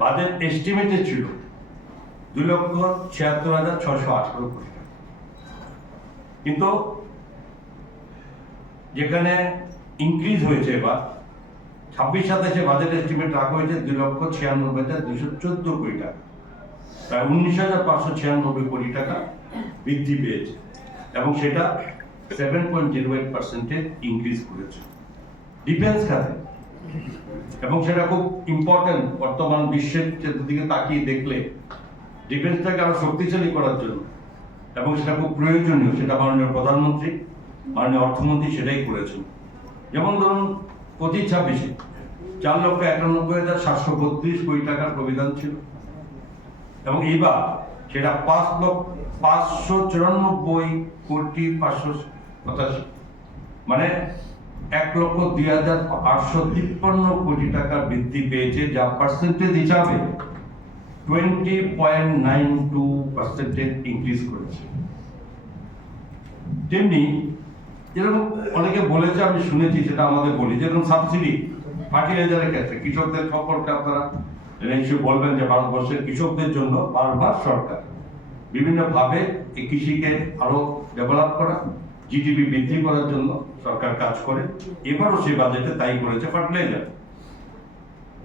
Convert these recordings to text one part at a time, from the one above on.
Budget এস্টিমেটে ছিল 2,76,618 কোটি টাকা, কিন্তু যেখানে ইনক্রিজ হয়েছে এবার 26-27 বাজেট এস্টিমেট রাখা হয়েছে 2,96,214 কোটি টাকা, প্রায় 19,596 কোটি টাকা বৃদ্ধি পেয়েছে এবং সেটা 7.08% ইনক্রিজ করেছে ডিফেন্স খাতে। এবং সেটা খুব ইম্পর্টেন্ট বর্তমান বিশ্বের দিকে তাকিয়ে দেখলে ডিফেন্সটাকে আরো শক্তিশালী করার জন্য, এবং সেটা খুব প্রয়োজনীয়। সেটা মাননীয় প্রধানমন্ত্রী, মাননীয় অর্থমন্ত্রী সেটাই করেছেন। যেমন ধরুন 25-26 4,91,732 কোটি টাকার প্রবিধান ছিল, এবং এইবার সেটা 5,594,587, মানে 1,02,853 কোটি টাকা বৃদ্ধি পেয়েছে, যা পার্সেন্টেজ হিসাবে 20.92% ইনক্রিজ করেছে। তেমনি যেরকম অনেকে বলেছে, আমি শুনেছি, সেটা আমাদের বলি, যেরকম সাবসিডি ফার্টিলাইজারের ক্ষেত্রে কৃষকদের সম্পর্কে আপনারা নিশ্চয়ই বলবেন যে ভারতবর্ষের কৃষকদের জন্য বারবার সরকার বিভিন্নভাবে এই কৃষিকে আরো ডেভেলপ করা, জিডিপি বৃদ্ধি করার জন্য সরকার কাজ করে। এবারও সেই বাজেটে তাই করেছে। ফার্টিলাইজার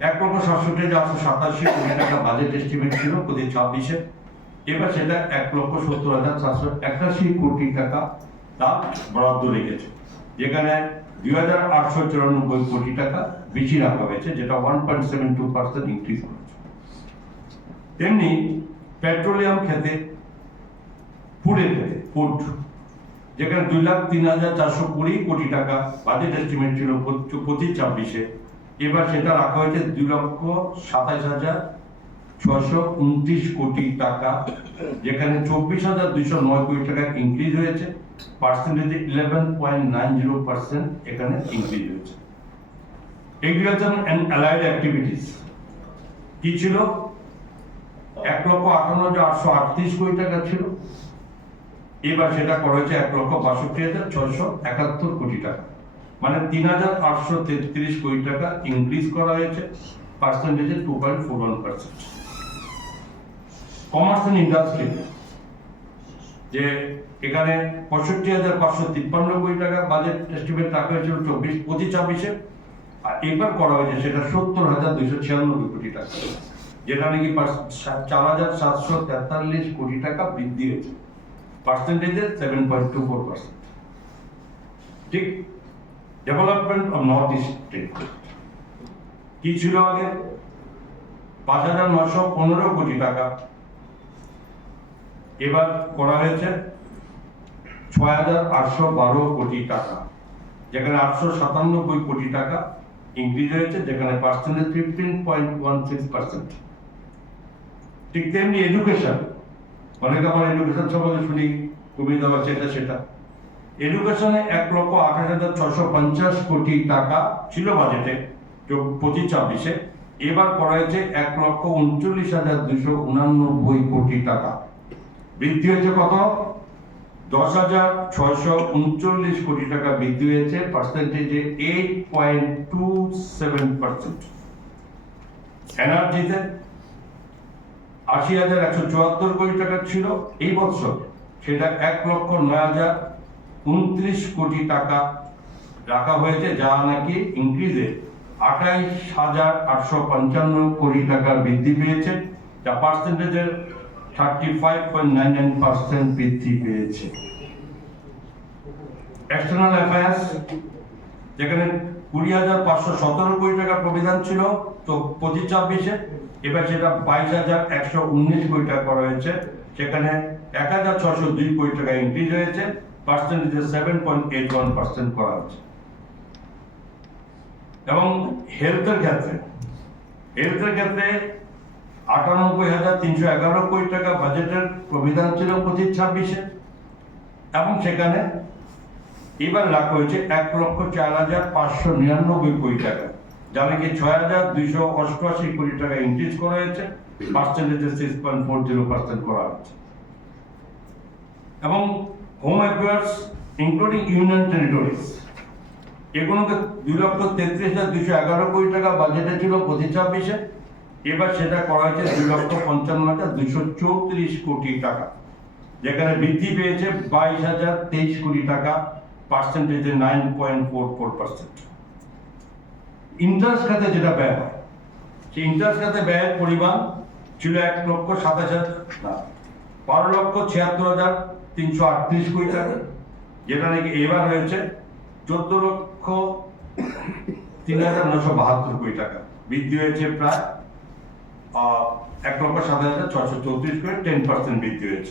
1,67,887 কোটি টাকা বাজেট এস্টিমেট ছিল 25-26-এ, এবার সেটা 1,70,781 কোটি টাকা তা বরাদ্দ রেখেছে, যেখানে 2,894 কোটি টাকা বেশি রাখা হয়েছে, যেটা 1.72% ইনক্রিজ করেছে। তেমনি পেট্রোলিয়াম ক্ষেত্রে, ফুডের ক্ষেত্রে, ফুড, যেখানে 2,03,420 কোটি টাকা বাজেট এস্টিমেট ছিল 25-26-এ, এবার সেটা রাখা হয়েছে 2,27,629 কোটি টাকা, যেখানে 24,209 কোটি টাকা ইনক্রিজ হয়েছে, পার্সেন্টেজে 11.90% এখানে ইনক্রিজ হয়েছে। এগ্রিকালচার এন্ড অ্যালাইড অ্যাক্টিভিটিস কি ছিল? 1,58,838 কোটি টাকা ছিল, এবার সেটা করা হয়েছে 1,62,671 কোটি টাকা, মানে 3,833 কোটি টাকা ইনক্রিজ করা হয়েছে, পার্সেন্টেজে 2.41%। কমার্স এন্ড ইন্ডাস্ট্রি, যে এখানে 65,553 কোটি টাকা বাজেট এস্টিমেট রাখা হয়েছিল 25-26-এ, আর এবার করা হয়েছে সেটা 70,296 কোটি টাকা, যেটা নাকি 4,743 কোটি টাকা বৃদ্ধি হয়েছে, পার্সেন্টেজে 7.24%। ঠিক। ডেভেলপমেন্ট অফ নর্থ ইস্ট কি ছিল আগে? 5,915 কোটি টাকা, এবার করা হয়েছে 6,812 কোটি টাকা, যেখানে 897 কোটি টাকা ইনক্রিজ হয়েছে, যেখানে পার্সেন্টেজ 15.16%। ঠিক তেমনি এডুকেশন, অনেকে আমার এডুকেশন সম্বন্ধে শুনি, কমিয়ে দেওয়া সেটা সেটা এডুকেশনে 1,08,650 কোটি টাকা ছিল বাজেটে 25-26-এ, এবার করা হয়েছে 1,39,289 কোটি টাকা, বৃদ্ধি হয়েছে কত? 10,639 কোটি টাকা বৃদ্ধি হয়েছে, পার্সেন্টেজে 8.27%। এনার্জিতে 80,174 কোটি টাকা ছিল এই বছর, সেটা 1,09,029 কোটি টাকা রাখা হয়েছে, যা নাকি ইনক্রিজে 28,855 কোটি টাকা বৃদ্ধি পেয়েছে, যা পার্সেন্টেজের 35.99% বৃদ্ধি পেয়েছে। এক্সটার্নাল অ্যাফেয়ার্স, যেখানে 20,517 কোটি টাকা প্রবিধান ছিল তো 25-26-এ, এবার সেটা 22,119 কোটি টাকা করা হয়েছে, সেখানে 1,602 কোটি টাকা ইনক্রিজ হয়েছে, পার্সেন্টেজে 7.81% করা হয়েছে। এবং হেলথের ক্ষেত্রে 98,311 কোটি টাকা বাজেটের প্রবিধান ছিল 25-26-এ, এবং সেখানে এবার রাখা হয়েছে 1,04,599 কোটি টাকা, যা নাকি 6,288 কোটি টাকা ইনক্রিজ করা হয়েছে, পার্সেন্টেজে 6.40% করা হয়েছে। এবং home affairs including union territories, এগুলোকে 2,33,211 কোটি টাকা বাজেটে ছিল 25-26-এ, এবার সেটা করা হয়েছে 2,55,234 কোটি টাকা, যেখানে বৃদ্ধি পেয়েছে 22,023 কোটি টাকা, পার্সেন্টেজে 9.44%। ইন্টারেস্ট খাতে যেটা ব্যয় হয়, সেই ইন্টারেস্ট খাতে ব্যয়ের পরিমাণ ছিল 12,76,338 কোটি টাকা, যেটা নাকি এবার হয়েছে 14,03,972 কোটি টাকা, বৃদ্ধি হয়েছে প্রায় 1,07,634 কোটি, 10% বৃদ্ধি হয়েছে।